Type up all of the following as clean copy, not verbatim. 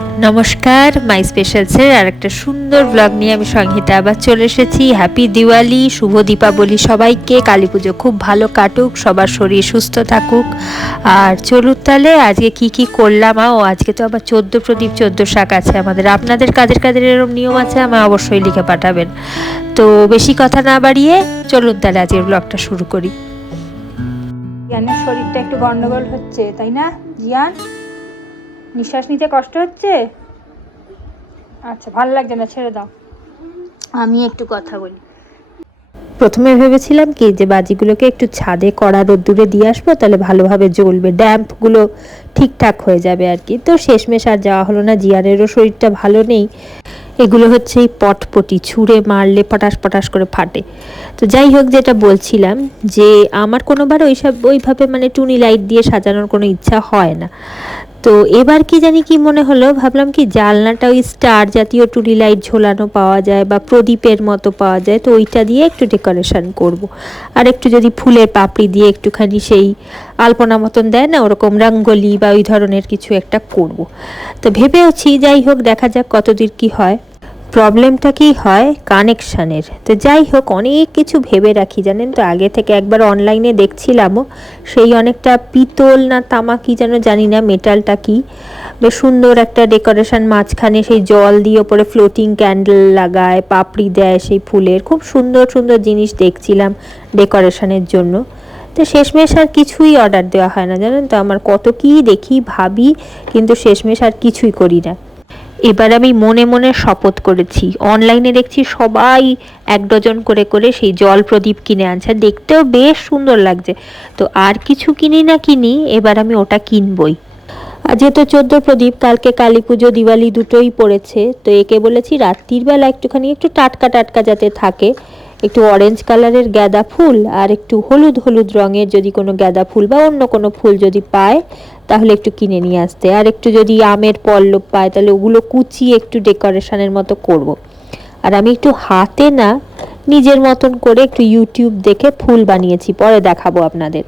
নমস্কার, মাই স্পেশালসের আর একটা সুন্দর ব্লগ নিয়ে আমি সংহিতা আবার চলে এসেছি। হ্যাপি দিওয়ালি, শুভ দীপাবলি সবাইকে। কালী পুজো খুব ভালো কাটুক, সবার শরীর সুস্থ থাকুক। আর চলুন তাহলে আজকে কি করলাম। আজকে তো আবার 14 প্রদীপ 14 শাক আছে আমাদের। আপনাদের কাদের কাদের এরকম নিয়ম আছে আমায় অবশ্যই লিখে পাঠাবেন। তো বেশি কথা না বাড়িয়ে চলুন তাহলে আজকের ব্লগটা শুরু করি। জিয়ানের শরীরটা একটু গন্ডগোল হচ্ছে, তাই না জিয়ান? নিঃশ্বাস নিতে কষ্ট হচ্ছে? আচ্ছা, ভালো লাগছে না, ছেড়ে দাও, আমি একটু কথা বলি। প্রথমে ভেবেছিলাম কি যে বাজিগুলোকে একটু ছাদে কড়া রোদ্দুরে দিয়ে আসবো, তাহলে ভালোভাবে জ্বলবে, ড্যাম্পগুলো ঠিকঠাক হয়ে যাবে আর কি। তো শেষমেশ আর যাওয়া হলো না, জিয়ানেরও শরীরটা ভালো নেই। এগুলো হচ্ছে এই পটপটি, ছুঁড়ে মারলে পটাশ পটাশ করে ফাটে। তো যাই হোক, যেটা বলছিলাম যে আমার কোনোবার ওইভাবে মানে টুনি লাইট দিয়ে সাজানোর কোনো ইচ্ছা হয় না। তো এবার কি জানি কি মনে হলো, ভাবলাম কি জানলাটা ওই স্টার জাতীয় টুনি লাইট ঝোলানো পাওয়া যায় বা প্রদীপের মতো পাওয়া যায়, তো ওইটা দিয়ে একটু ডেকোরেশন করব। আর একটু যদি ফুলের পাপড়ি দিয়ে একটুখানি সেই আলপনা মতন দেয় না, ওরকম রঙ্গোলি বা ওই ধরনের কিছু একটা করব। তো ভেবেওছি, যাই হোক দেখা যাক কতদূর কি হয়। প্রবলেমটা কি হয় কানেকশানের। তো যাই হোক, অনেক কিছু ভেবে রাখি জানেন তো। আগে থেকে একবার অনলাইনে দেখছিলামও, সেই অনেকটা পিতল না তামা কি যেন জানি না, মেটালটা কি, বেশ সুন্দর একটা ডেকোরেশন, মাঝখানে সেই জল দিয়ে ওপরে ফ্লোটিং ক্যান্ডেল লাগায়, পাপড়ি দেয় সেই ফুলের, খুব সুন্দর সুন্দর জিনিস দেখছিলাম ডেকোরেশনের জন্য। তো শেষমেশ আর কিছুই অর্ডার দেওয়া হয় না জানেন তো। আমার কত কি দেখি ভাবি, কিন্তু শেষমেশ আর কিছুই করি না। এবার আমি মনে মনে শপথ করেছি, অনলাইনে দেখছি সবাই 1 ডজন করে করে সেই জল প্রদীপ কিনে আনছে, দেখতেও বেশ সুন্দর লাগছে। তো আর কিছু কিনি না কিনি, এবার আমি ওটা কিনবই। আর যেহেতু 14 প্রদীপ, কালকে কালী পুজো দিওয়ালি দুটোই পড়েছে, তো একে বলেছি রাত্রির বেলা একটুখানি একটু টাটকা টাটকা যাতে থাকে, একটু অরেঞ্জ কালারের গাঁদা ফুল আর একটু হলুদ হলুদ রঙের যদি কোনো গাঁদা ফুল বা অন্য কোনো ফুল যদি পায় তাহলে একটু কিনে নিয়ে আসতে। আর একটু যদি আমের পল্লব পায় তাহলে ওগুলো কুচিয়ে একটু ডেকোরেশনের মতো করব। আর আমি একটু হাতে না নিজের মতন করে একটু ইউটিউব দেখে ফুল বানিয়েছি, পরে দেখাবো আপনাদের।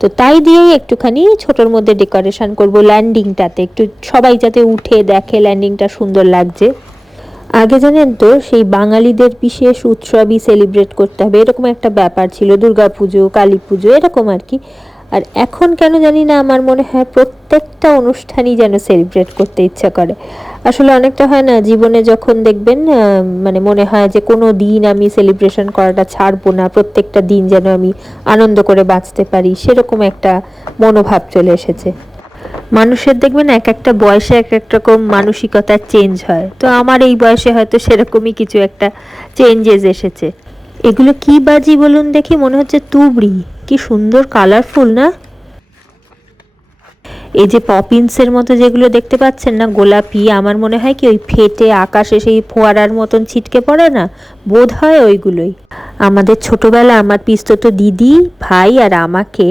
তো তাই দিয়েই একটুখানি ছোটোর মধ্যে ডেকোরেশন করব, ল্যান্ডিংটাতে একটু সবাই যাতে উঠে দেখে ল্যান্ডিংটা সুন্দর লাগছে। আগে জানেন তো, সেই বাঙালিদের বিশেষ উৎসবই সেলিব্রেট করতে হবে এরকম একটা ব্যাপার ছিল, দুর্গা পুজো, কালী পুজো, এরকম আর কি। আর এখন কেন জানি না আমার মনে হয় প্রত্যেকটা অনুষ্ঠানই যেন সেলিব্রেট করতে ইচ্ছা করে। আসলে অনেকটা হয় না জীবনে, যখন দেখবেন মানে মনে হয় যে কোনো দিন আমি সেলিব্রেশন করাটা ছাড়বো না, প্রত্যেকটা দিন যেন আমি আনন্দ করে বাঁচতে পারি, সেরকম একটা মনোভাব চলে এসেছে। মানুষের দেখবেন এক একটা বয়সে এক এক রকম মানসিকতা চেঞ্জ হয়। তো আমার এই বয়সে হয়তো সেরকমই কিছু একটা চেঞ্জেস এসেছে। এগুলো কি বাজি বলুন দেখি, মনে হচ্ছে তুবড়ি, কি সুন্দর কালারফুল না। এই যে পপিন্সের মতো যেগুলো দেখতে পাচ্ছেন না, গোলাপি, আমার মনে হয় কি ওই ফেটে আকাশে সেই ফোয়ারার মতন ছিটকে পড়ে না, বোধ হয় ওইগুলোই। আমাদের ছোটবেলা আমার পিস্তত দিদি, ভাই আর আমাকে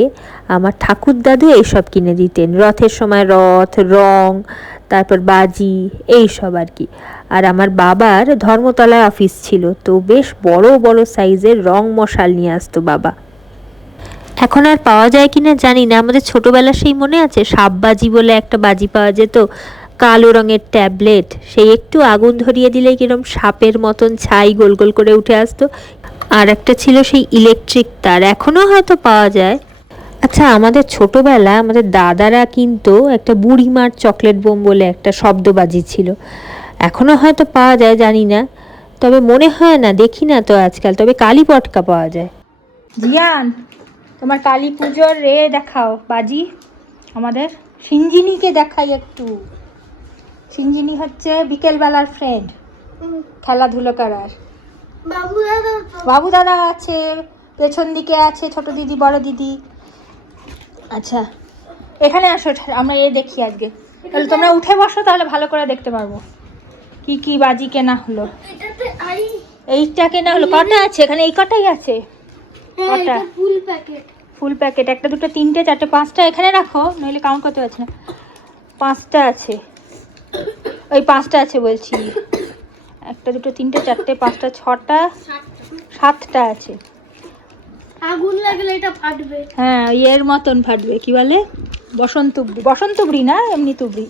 আমার ঠাকুর দাদু এইসব কিনে দিতেন। রথের সময় রথ, রং, তারপর বাজি, এইসব আর কি। আর আমার বাবার ধর্মতলায় অফিস ছিল, তো বেশ বড় বড় সাইজের রং মশাল নিয়ে আসতো বাবা। এখন আর পাওয়া যায় কিনা জানি না। আমাদের ছোটবেলা সেই মনে আছে সাপবাজি বলে একটা বাজি পাওয়া যেত, কালো রঙের ট্যাবলেট, সেই একটু আগুন ধরিয়ে দিলেই কিরম সাপের মতন ছাই গোল গোল করে উঠে আসতো। আর একটা ছিল সেই ইলেকট্রিক তার, এখনো হয়তো পাওয়া যায়। আচ্ছা, আমাদের ছোটবেলা আমাদের দাদারা কিন্তু একটা বুড়িমার চকলেট বোম বলে একটা শব্দবাজি ছিল, এখনো হয়তো পাওয়া যায় জানি না, তবে মনে হয় না, দেখি না তো আজকাল। তবে কালী পটকা পাওয়া যায়। জিয়ান, তোমার কালী পুজোর দেখাও বাজি। আমাদের সিঞ্জিনিকে দেখাই একটু। সিঞ্জিনি হচ্ছে বিকেলবেলার ফ্রেন্ড, খেলাধুলো করার। বাবু দাদা আছে, পেছন দিকে আছে ছোট দিদি, বড় দিদি। আচ্ছা, এখানে আসো, আমরা দেখি আজকে। তাহলে তোমরা উঠে বসো, তাহলে ভালো করে দেখতে পারবো কি কি বাজি কেনা হলো। এইটা কেনা হলো, কটা আছে এখানে? এই কটাই আছে। কটা? ফুল প্যাকেট, একটা দুটো তিনটে চারটে পাঁচটা এখানে রাখো, নইলে কাউন্ট করতে পারছি না। পাঁচটা আছে, ওই পাঁচটা আছে বলছি। একটা দুটো তিনটে চারটে পাঁচটা ছটা সাতটা আছে। আগুন লাগলে এটা ফাটবে। হ্যাঁ, এর মতন ফাটবে, কি বলে বসন্ত তুবড়ি, বসন্ত তুবড়ি না, এমনি তুবড়ি।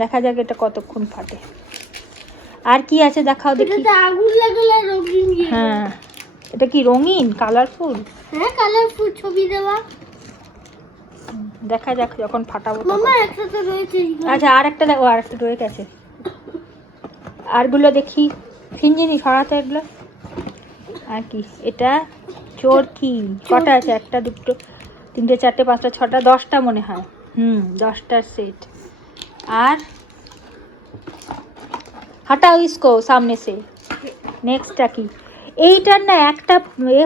দেখা যাক এটা কতক্ষণ ফাটে। আর কি আছে দেখাও দেখি। আগুন লাগালে রঙিন। হ্যাঁ, এটা কি রঙিন কালারফুল? হ্যাঁ, কালারফুল ছবি দেওয়া। দেখা যাক যখন ফাটাবো তখন। মামা একটা তো রয়েছে। আচ্ছা, আর একটা দেখো, আর একটা রয়ে গেছে। আরগুলো দেখি, ফিনজিনি সরাতে এগুলো। আর কি এটা? চরকি। কটা আছে? একটা, দুটো, তিনটে, চারটে, পাঁচটা, ছটা, 10টা মনে হয়। 10টার সেট। আর हटाओ इसको सामने से। নেক্সটটা কি? এইটার না একটা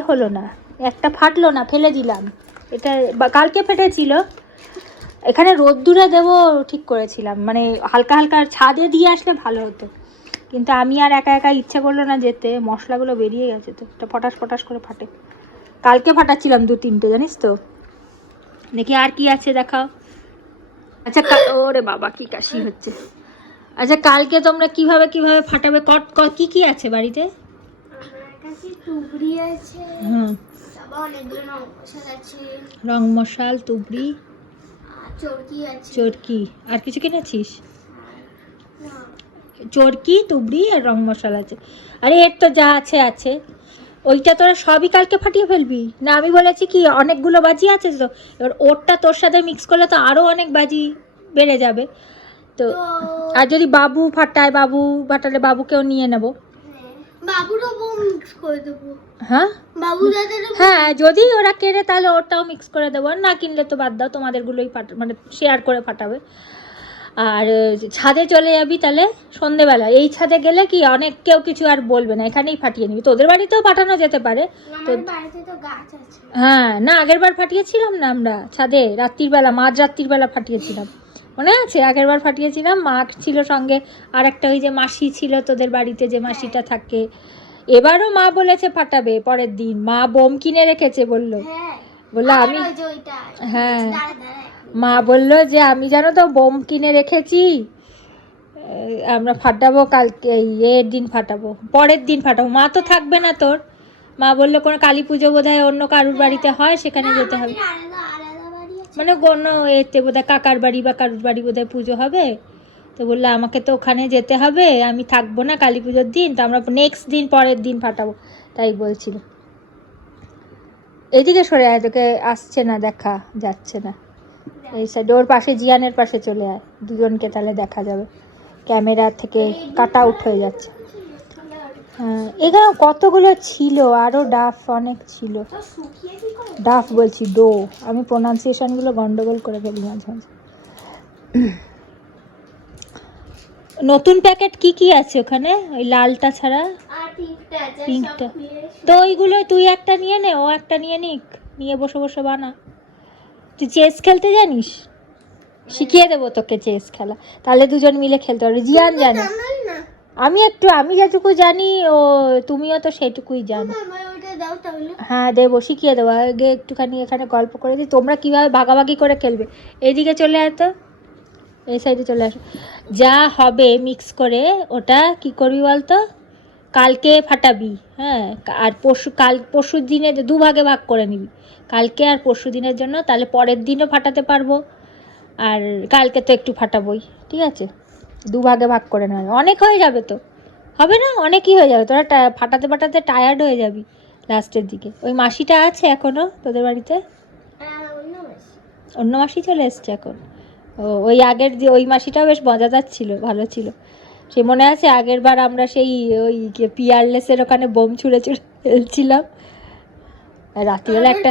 হলো না, একটা ফাটলো না, ফেলে দিলাম। এটা কালকে ফেটেছিল। এখানে রোদ্দুরে দেবো ঠিক করেছিলাম, মানে হালকা হালকা ছাদে দিয়ে আসলে ভালো হতো, কিন্তু আমি আর একা একা ইচ্ছা করলো না যেতে। মশলাগুলো বেরিয়ে গেছে তো, এটা ফটাস ফটাস করে ফাটে। কালকে ফাটাচ্ছিলাম 2-3টে, জানিস তো। দেখি আর কি আছে দেখাও। আচ্ছা, ওরে বাবা কি কাশি হচ্ছে। আচ্ছা, কালকে তোমরা কিভাবে কিভাবে ফাটাবে? কি কি আছে বাড়িতে? আমার কাছে টুকরি আছে। তারপর অনেকগুলো রং মশলা আছে। রং মশাল, তুবড়ি, চরকি আছে। চরকি। আর কিছু কিনেছিস? না, চরকি, তুবড়ি আর রং মশলা আছে। আরে এর তো যা আছে আছে। ওইটা তোরা সবই কালকে ফাটিয়ে ফেলবি না? আমি বলেছি কি অনেকগুলো বাজি আছে তো, এবার ওরটা তোর সাথে মিক্স করলে তো আরও অনেক বাজি বেড়ে যাবে তো। আর যদি বাবু ফাটালে বাবুকেও নিয়ে নেব। বাবুরও মিক্স করে দেবো। হ্যাঁ বাবু দাদার। হ্যাঁ, যদি ওরা কেড়ে তাহলে ওটাও মিক্স করে দেবো, আর না কিনলে তো বাদ দাও, তোমাদেরগুলোই মানে শেয়ার করে ফাটাবে। আর ছাদে চলে যাবি তাহলে সন্ধেবেলা। এই ছাদে গেলে কি অনেক কেউ কিছু আর বলবে না, এখানেই ফাটিয়ে নিবি। তোদের বাড়িতেও পাঠানো যেতে পারে তো। বাড়িতে তো গাছ আছে। হ্যাঁ, না আগের বার ফাটিয়েছিলাম না আমরা ছাদে, রাত্রিবেলা, মাঝরাত্রিবেলা ফাটিয়েছিলাম, মনে আছে? আগের বার ফাটিয়েছিলাম, মা ছিল সঙ্গে, আর একটা ওই যে মাসি ছিল তোদের বাড়িতে, যে মাসিটা থাকে। এবারও মা বলেছে ফাটাবে পরের দিন। মা বোম কিনে রেখেছে, বললো আমি। হ্যাঁ, মা বললো যে আমি জানো তো বোম কিনে রেখেছি, আমরা ফাটাবো কালকে, এর দিন ফাটাবো, পরের দিন ফাটাবো। মা তো থাকবে না তোর। মা বললো কোনো কালী পুজো বোধহয় অন্য কারুর বাড়িতে হয়, সেখানে যেতে হবে। মানে কোনো এতে বোধহয় কাকার বাড়ি বা কারুর বাড়ি বোধহয় পুজো হবে তো। বললো আমাকে তো ওখানে যেতে হবে, আমি থাকবো না কালী পুজোর দিন, তো আমরা নেক্সট দিন, পরের দিন ফাটাবো, তাই বলছিল। এইদিকে সরে আয়, তোকে আসছে না, দেখা যাচ্ছে না। এই সাইডে ওর পাশে, জিয়ানের পাশে চলে আয়, দুজনকে তাহলে দেখা যাবে। ক্যামেরা থেকে কাট আউট হয়ে যাচ্ছে। হ্যাঁ, এখানে কতগুলো ছিল, আরও ডাফ অনেক ছিল। ডাফ বলছি, ডো। আমি প্রোনাউন্সিয়েশনগুলো গন্ডগোল করে ফেলি মাঝে মাঝে। নতুন প্যাকেট কি কি আছে ওখানে? ওই লালটা ছাড়া পিঙ্কটা তো, ওইগুলো তুই একটা নিয়ে নে, ও একটা নিয়ে নিক, নিয়ে বসে বসে বানা। তুই চেস খেলতে জানিস? শিখিয়ে দেবো তোকে চেস খেলা, তাহলে দুজন মিলে খেলতে পারবি। জিয়ান জানে, আমি যেটুকু জানি, ও তুমিও তো সেটুকুই জানো। হ্যাঁ দেবো, শিখিয়ে দেবো। আগে একটুখানি এখানে গল্প করে দিই, তোমরা কীভাবে ভাগাভাগি করে খেলবে। এইদিকে চলে আয় তো, এই সাইডে চলে আসো। যা হবে মিক্স করে ওটা কি করবি বলতো? কালকে ফাটাবি, হ্যাঁ। আর পরশু দিনে দুভাগে ভাগ করে নিবি, কালকে আর পরশু দিনের জন্য, তাহলে পরের দিনও ফাটাতে পারবো। আর কালকে তো একটু ফাটাবোই, ঠিক আছে? দুভাগে ভাগ করে নেওয়া, অনেক হয়ে যাবে তো, হবে না? অনেকই হয়ে যাবে, তোরা ফাটাতে ফাটাতে টায়ার্ড হয়ে যাবি লাস্টের দিকে। ওই মাসিটা আছে এখনও তোদের বাড়িতে? অন্য মাসি চলে এসছে এখন। ওই আগের যে ওই মাসিটাও বেশ মজাদার ছিল, ভালো ছিল। সে মনে আছে আগের বার আমরা সেই ওই পিয়ারলেসের ওখানে বোম ছুঁড়ে ফেলছিলাম রাত্রিবেলা একটা।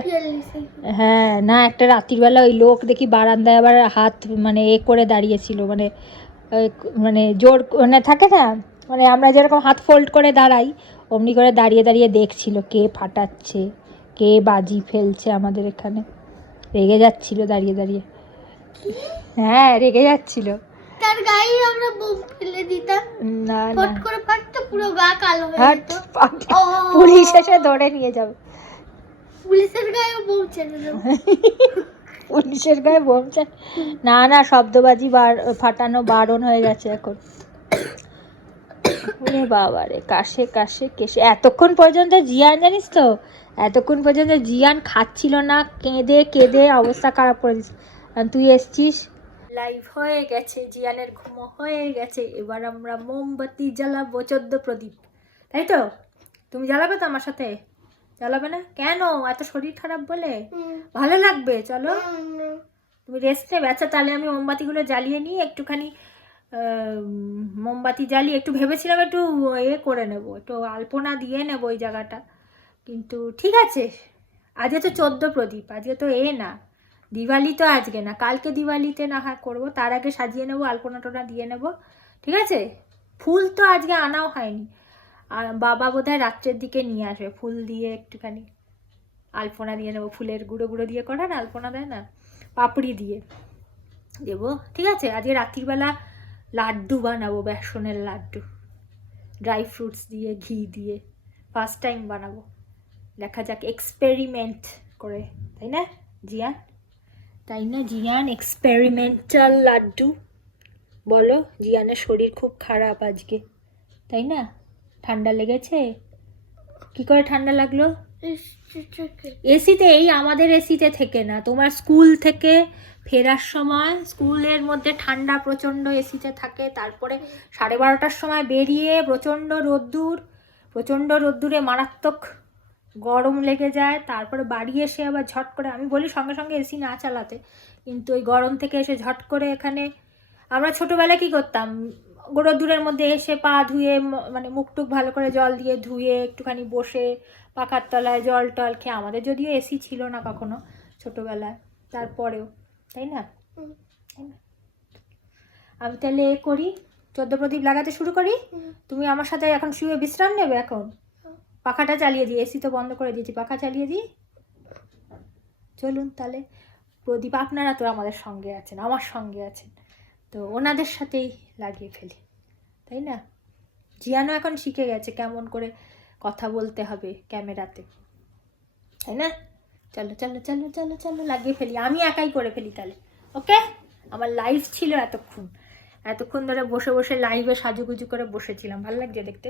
হ্যাঁ, না একটা রাত্রিবেলা ওই লোক দেখি বারান্দায় আবার হাত মানে করে দাঁড়িয়েছিল, মানে জোর মানে থাকে না, মানে আমরা যেরকম হাত ফোল্ড করে দাঁড়াই, অমনি করে দাঁড়িয়ে দাঁড়িয়ে দেখছিল কে ফাটাচ্ছে, কে বাজি ফেলছে আমাদের এখানে। রেগে যাচ্ছিল দাঁড়িয়ে দাঁড়িয়ে। হ্যাঁ, রেগে যাচ্ছিল। তার গায়ে আমরা বোম ফেলে দিতাম, না ফট করে ফাটতো, পুরো গা কালো হয়ে যেত। পুলিশ এসে ধরে নিয়ে যাবে। পুলিশের গায়ে বোম ছেড়ে দেব। পুলিশের গায়ে বোম না না, শব্দবাজি ফাটানো বারণ হয়ে গেছে এখন। ওরে বাবা রে, কাশে কাশে কেশে। এতক্ষণ পর্যন্ত জিয়ান, জানিস তো, এতক্ষণ পর্যন্ত জিয়ান খাচ্ছিল না, কেঁদে কেঁদে অবস্থা খারাপ করে দিচ্ছে। আর তুই এসছিস লাইভ হয়ে গেছে, জিয়ানের ঘুমো হয়ে গেছে, এবার আমরা মোমবাতি জ্বালাবো 14 প্রদীপ, তাই তো? তুমি জ্বালাবে তো আমার সাথে? জ্বালাবে না কেন? এত শরীর খারাপ বলে? ভালো লাগবে, চলো তুমি রেস্ট নেবে। আচ্ছা তাহলে আমি মোমবাতিগুলো জ্বালিয়ে নিই একটুখানি, মোমবাতি জ্বালিয়ে একটু ভেবেছিলাম একটু করে নেবো, একটু আলপনা দিয়ে নেবো ওই জায়গাটা, কিন্তু ঠিক আছে। আজকে তো 14 প্রদীপ, আজকে তো না দিওয়ালি তো আজকে না, কালকে দিওয়ালিতে না হয় করবো, তার আগে সাজিয়ে নেবো, আলপনা টোনা দিয়ে নেবো, ঠিক আছে? ফুল তো আজকে আনাও হয়নি, আর বাবা বোধহয় রাত্রের দিকে নিয়ে আসবে, ফুল দিয়ে একটুখানি আলপনা দিয়ে নেবো, ফুলের গুঁড়ো গুঁড়ো দিয়ে করে না আলপনা, দেয় না, পাপড়ি দিয়ে দেবো, ঠিক আছে? আজকে রাত্রিবেলা লাড্ডু বানাবো, বেসনের লাড্ডু, ড্রাই ফ্রুটস দিয়ে, ঘি দিয়ে, ফার্স্ট টাইম বানাবো, দেখা যাক, এক্সপেরিমেন্ট করে, তাই না জিয়ান? তাই না জিয়ান? এক্সপেরিমেন্টাল লাড্ডু। বলো, জিয়ানের শরীর খুব খারাপ আজকে, তাই না? ঠান্ডা লেগেছে? কি করে ঠান্ডা লাগলো? এসিতে, এই আমাদের এসিতে থেকে না, তোমার স্কুল থেকে ফেরার সময় স্কুলের মধ্যে ঠান্ডা প্রচণ্ড এসিতে থাকে, তারপরে 12:30টার সময় বেরিয়ে প্রচণ্ড রোদ্দুরে মারাত্মক গরম লেগে যায়, তারপরে বাড়ি এসে আবার ঝট করে, আমি বলি সঙ্গে সঙ্গে এসি না চালাতে, কিন্তু ওই গরম থেকে এসে ঝট করে এখানে, আমরা ছোটোবেলায় কী করতাম, রোদ্দুরের মধ্যে এসে পা ধুয়ে, মানে মুখ টুক ভালো করে জল দিয়ে ধুয়ে একটুখানি বসে পাখার তলায় জল টল খেয়ে, আমাদের যদিও এসি ছিল না কখনো ছোটোবেলায়, তারপরেও, তাই না? আমি তাহলে করি, 14 প্রদীপ লাগাতে শুরু করি, তুমি আমার সাথে এখন শুয়ে বিশ্রাম নেবে, এখন পাখাটা চালিয়ে দিই, এসি তো বন্ধ করে দিয়েছি, পাখা চালিয়ে দিই, চলুন তাহলে। প্রদীপ আপনারা তো আমাদের সঙ্গে আছেন, আমার সঙ্গে আছেন, তো ওনাদের সাথেই লাগিয়ে ফেলি, তাই না? জিয়ানও এখন শিখে গেছে কেমন করে কথা বলতে হবে ক্যামেরাতে, তাই না? চলো চলো চলো চলো চলো লাগিয়ে ফেলি, আমি একাই করে ফেলি তাহলে, ওকে? আমার লাইভ ছিল এতক্ষণ ধরে বসে বসে লাইভে সাজুগুজু করে বসেছিলাম, ভালো লাগছে দেখতে,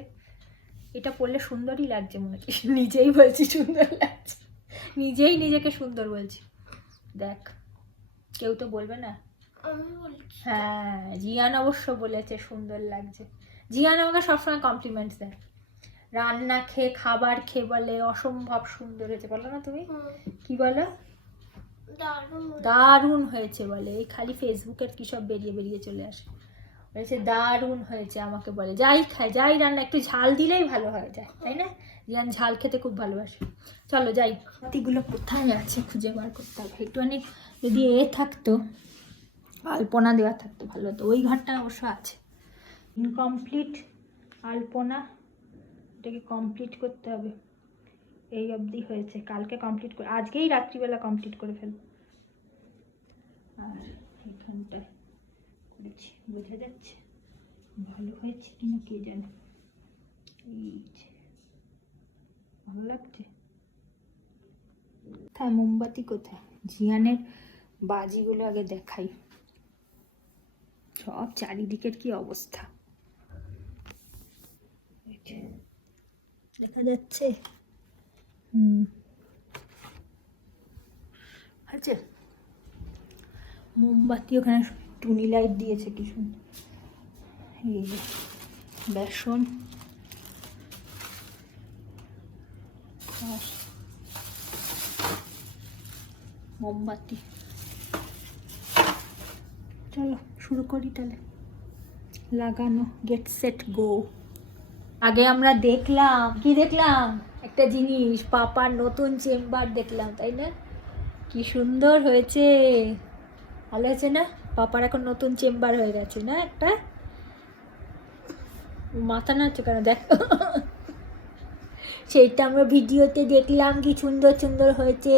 এটা পড়লে সুন্দরই লাগছে মনে হচ্ছে, নিজেই বলছি সুন্দর লাগছে, নিজেই নিজেকে সুন্দর বলছি, দেখ, কেউ তো বলবে না। হ্যাঁ, জিয়ান অবশ্য বলেছে সুন্দর লাগছে, জিয়ান আমাকে সবসময় কমপ্লিমেন্টস দেয়, রান্না খেয়ে, খাবার খেয়ে বলে অসম্ভব সুন্দর হয়েছে, বলো না তুমি? কি বলো? দারুণ হয়েছে বলে, এই খালি ফেসবুকের কি সব বেরিয়ে চলে আসে, বলেছে দারুণ হয়েছে, আমাকে বলে যাই খায়, যাই রান্না একটু ঝাল দিলেই ভালো হয়ে যায়, তাই না? জিয়ান ঝাল খেতে খুব ভালোবাসে। চলো যাই, এগুলো কোথায় আছে খুঁজে বার করতে হবে, একটুখানি যদি থাকতো, আলপনা দেওয়া থাকতো ভালো হতো, ওই ঘরটা অবশ্য আছে, ইনকমপ্লিট আলপনা, এটাকে কমপ্লিট করতে হবে, এই অবধি হয়েছে, কালকে কমপ্লিট করে, আজকেই রাত্রিবেলা কমপ্লিট করে ফেলবো। আর এখানটায় করেছি, বোঝা যাচ্ছে ভালো হয়েছে কিনা কে জানে, এই যে ভালো লাগছে। কোথায় মোমবাতি, কোথায় জিয়ানের বাজিগুলো আগে দেখাই, সব চারিদিকের কি অবস্থা, দেখা যাচ্ছে? আচ্ছা, মোমবাতি ওখানে টুনি লাইট দিয়েছে কি সুন্দর, এই বেসন, মোমবাতি, চলো শুরু করি তাহলে লাগানো, গেট সেট গো। আগে আমরা দেখলাম, কি দেখলাম, একটা জিনিস, পাপার নতুন চেম্বার দেখলাম, তাই না? কি সুন্দর হয়েছে, ভালো হয়েছে না? পাপার এখন নতুন চেম্বার হয়ে গেছে না একটা, মাথা নাড়ছে কেন দেখ, সেইটা আমরা ভিডিওতে দেখলাম, কি সুন্দর সুন্দর হয়েছে,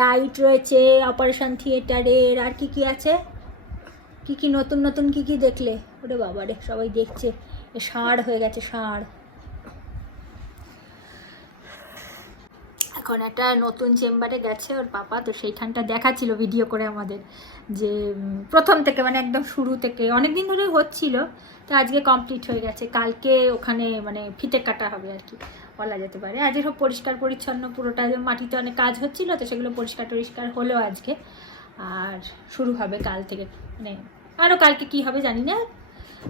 লাইট রয়েছে অপারেশন থিয়েটারের, আর কি কি আছে, কি কি নতুন নতুন কি কি দেখলে? ওরে বাবা রে, সবাই দেখছে, ষাঁড় হয়ে গেছে, ষাঁড়। এখন একটা নতুন চেম্বারে গেছে ওর পাপা, তো সেইখানটা দেখাচ্ছিল ভিডিও করে আমাদের, যে প্রথম থেকে মানে একদম শুরু থেকে অনেক দিন ধরে হচ্ছিল, তো আজকে কমপ্লিট হয়ে গেছে, কালকে ওখানে মানে ফিতে কাটা হবে আর কি বলা যেতে পারে। আজকে সব পরিষ্কার পরিচ্ছন্ন পুরোটা, মাটিতে অনেক কাজ হচ্ছিল, তো সেগুলো পরিষ্কার টরিষ্কার হলো আজকে। আর শুরু হবে কাল থেকে, মানে আরও কালকে কি হবে জানি না,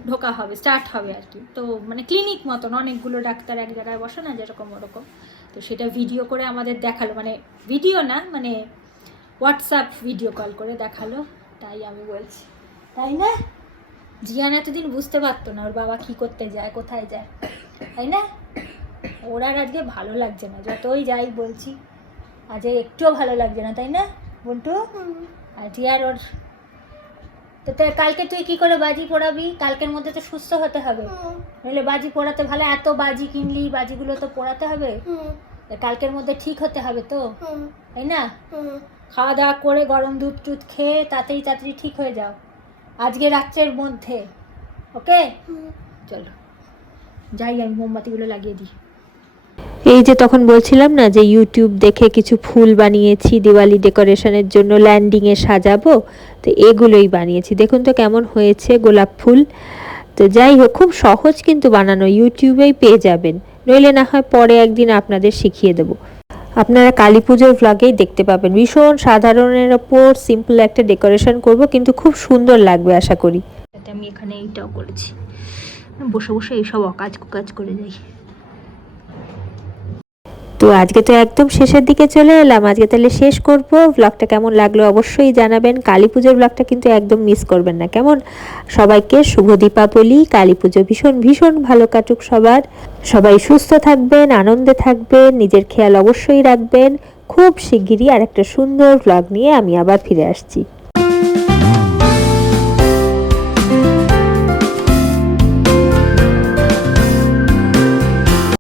ঢোকা হবে, স্টার্ট হবে আর কি। তো মানে ক্লিনিক মতন অনেকগুলো ডাক্তার এক জায়গায় বসে না যেরকম ওরকম, তো সেটা ভিডিও করে আমাদের দেখালো, মানে ভিডিও না মানে হোয়াটসঅ্যাপ ভিডিও কল করে দেখালো। তাই আমি বলছি, তাই না? জিয়ান এতদিন বুঝতে পারতো না ওর বাবা কি করতে যায়, কোথায় যায়, তাই না? ওর আর আজকে ভালো লাগছে না, যতই যাই বলছি আজ একটুও ভালো লাগছে না, তাই না বন্টু? আর জিয়ার ওর তো কালকে তুই কি করে বাজি পোড়াবি? কালকের মধ্যে তো সুস্থ হতে হবে, নইলে বাজি পোড়াতে ভালো, এত বাজি কিনলি, বাজিগুলো তো পোড়াতে হবে, কালকের মধ্যে ঠিক হতে হবে তো, তাই না? খাওয়া দাওয়া করে গরম দুধ টুধ খেয়ে তাড়াতাড়ি তাড়াতাড়ি ঠিক হয়ে যাও আজকে রাত্রের মধ্যে, ওকে? চলো যাই, আমি মোমবাতিগুলো লাগিয়ে দিই। এই যে তখন বলছিলাম না যে ইউটিউব দেখে কিছু ফুল বানিয়েছি দিওয়ালি ডেকোরেশনের জন্য, ল্যান্ডিংয়ে সাজাবো, তো এগুলোই বানিয়েছি। দেখুন তো কেমন হয়েছে গোলাপ ফুল। তো যাই হোক, খুব সহজ কিন্তু বানানো, ইউটিউবেই পেয়ে যাবেন, নইলে না হয় পরে একদিন আপনাদের শিখিয়ে দেবো। আপনারা কালী পুজোর ভ্লগেই দেখতে পাবেন। ভীষণ সাধারণের ওপর সিম্পল একটা ডেকোরেশন করব, কিন্তু খুব সুন্দর লাগবে আশা করি। তাতে আমি এখানে এইটাও করেছি, বসে বসে এইসব অকাজ কুকাজ করে যাই। তো আজকে তো একদম শেষের দিকে চলে এলাম, আজকে তাহলে শেষ করব। ব্লগটা কেমন লাগলো অবশ্যই জানাবেন। কালী পুজোর ব্লগটা কিন্তু একদম মিস করবেন না, কেমন? সবাইকে শুভ দীপাবলি, কালী পুজো ভীষণ ভীষণ ভালো কাটুক সবার। সবাই সুস্থ থাকবেন, আনন্দে থাকবেন, নিজের খেয়াল অবশ্যই রাখবেন। খুব শিগগিরই আর একটা সুন্দর ব্লগ নিয়ে আমি আবার ফিরে আসছি।